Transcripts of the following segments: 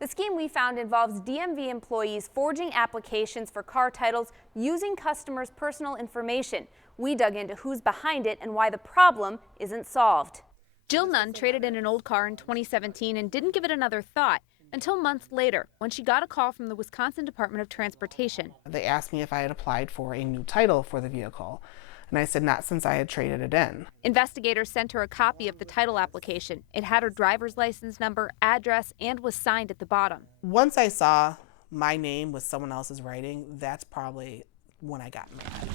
The scheme we found involves DMV employees forging applications for car titles using customers' personal information. We dug into who's behind it and why the problem isn't solved. Jill Nunn traded in an old car in 2017 and didn't give it another thought until months later when she got a call from the Wisconsin Department of Transportation. They asked me if I had applied for a new title for the vehicle, and I said not since I had traded it in. Investigators sent her a copy of the title application. It had her driver's license number, address, and was signed at the bottom. Once I saw my name with someone else's writing, that's probably when I got mad.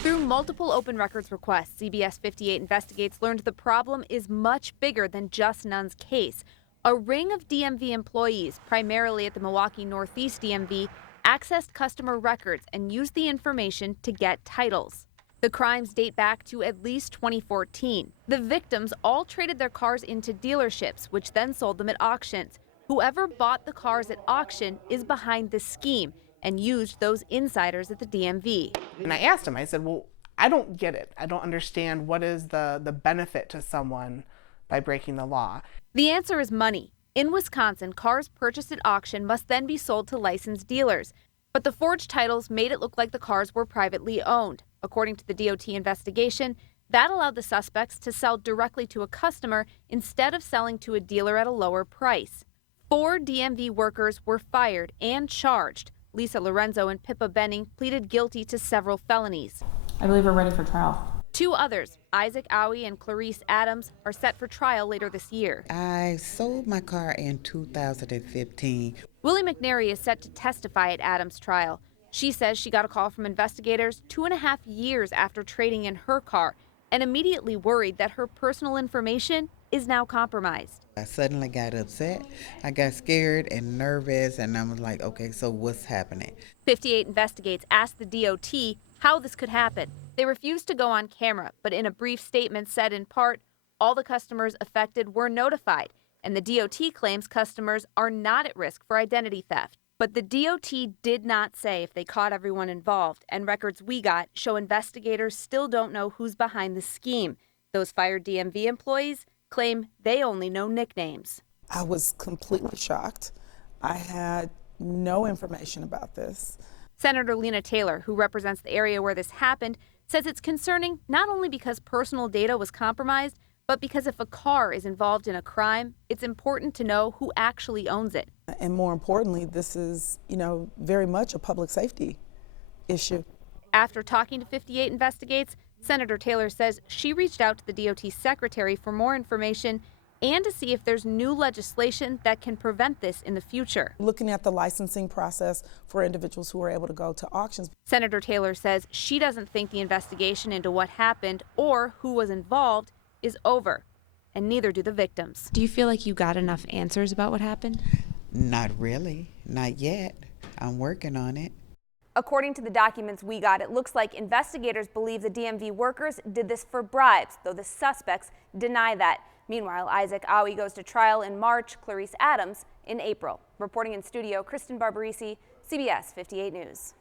Through multiple open records requests, CBS 58 Investigates learned the problem is much bigger than just Nunn's case. A ring of DMV employees, primarily at the Milwaukee Northeast DMV, accessed customer records and used the information to get titles. The crimes date back to at least 2014. The victims all traded their cars into dealerships, which then sold them at auctions. Whoever bought the cars at auction is behind the scheme and used those insiders at the DMV. And I asked him, I said, well, I don't get it. I don't understand what is the benefit to someone by breaking the law. The answer is money. In Wisconsin, cars purchased at auction must then be sold to licensed dealers. But the forged titles made it look like the cars were privately owned. According to the DOT investigation, that allowed the suspects to sell directly to a customer instead of selling to a dealer at a lower price. 4 DMV workers were fired and charged. Lisa Lorenzo and Pippa Benning pleaded guilty to several felonies. I believe we're ready for trial. 2 others, Isaac Owie and Clarice Adams, are set for trial later this year. I sold my car in 2015. Willie McNary is set to testify at Adams' trial. She says she got a call from investigators 2.5 years after trading in her car and immediately worried that her personal information is now compromised. I suddenly got upset. I got scared and nervous, and I was like, okay, so what's happening? 58 Investigates asked the DOT how this could happen. They refused to go on camera, but in a brief statement said in part, all the customers affected were notified, and the DOT claims customers are not at risk for identity theft. But the DOT did not say if they caught everyone involved, and records we got show investigators still don't know who's behind the scheme. Those fired DMV employees claim they only know nicknames. I was completely shocked. I had no information about this. Senator Lena Taylor, who represents the area where this happened, says it's concerning not only because personal data was compromised, but because if a car is involved in a crime, it's important to know who actually owns it. And more importantly, this is, very much a public safety issue. After talking to 58 Investigates, Senator Taylor says she reached out to the DOT secretary for more information and to see if there's new legislation that can prevent this in the future. Looking at the licensing process for individuals who are able to go to auctions. Senator Taylor says she doesn't think the investigation into what happened or who was involved is over, and neither do the victims. Do you feel like you got enough answers about what happened? Not really, not yet. I'm working on it. According to the documents we got, it looks like investigators believe the DMV workers did this for bribes, though the suspects deny that. Meanwhile, Isaac Owie goes to trial in March, Clarice Adams in April. Reporting in studio, Kristen Barbarisi, CBS 58 News.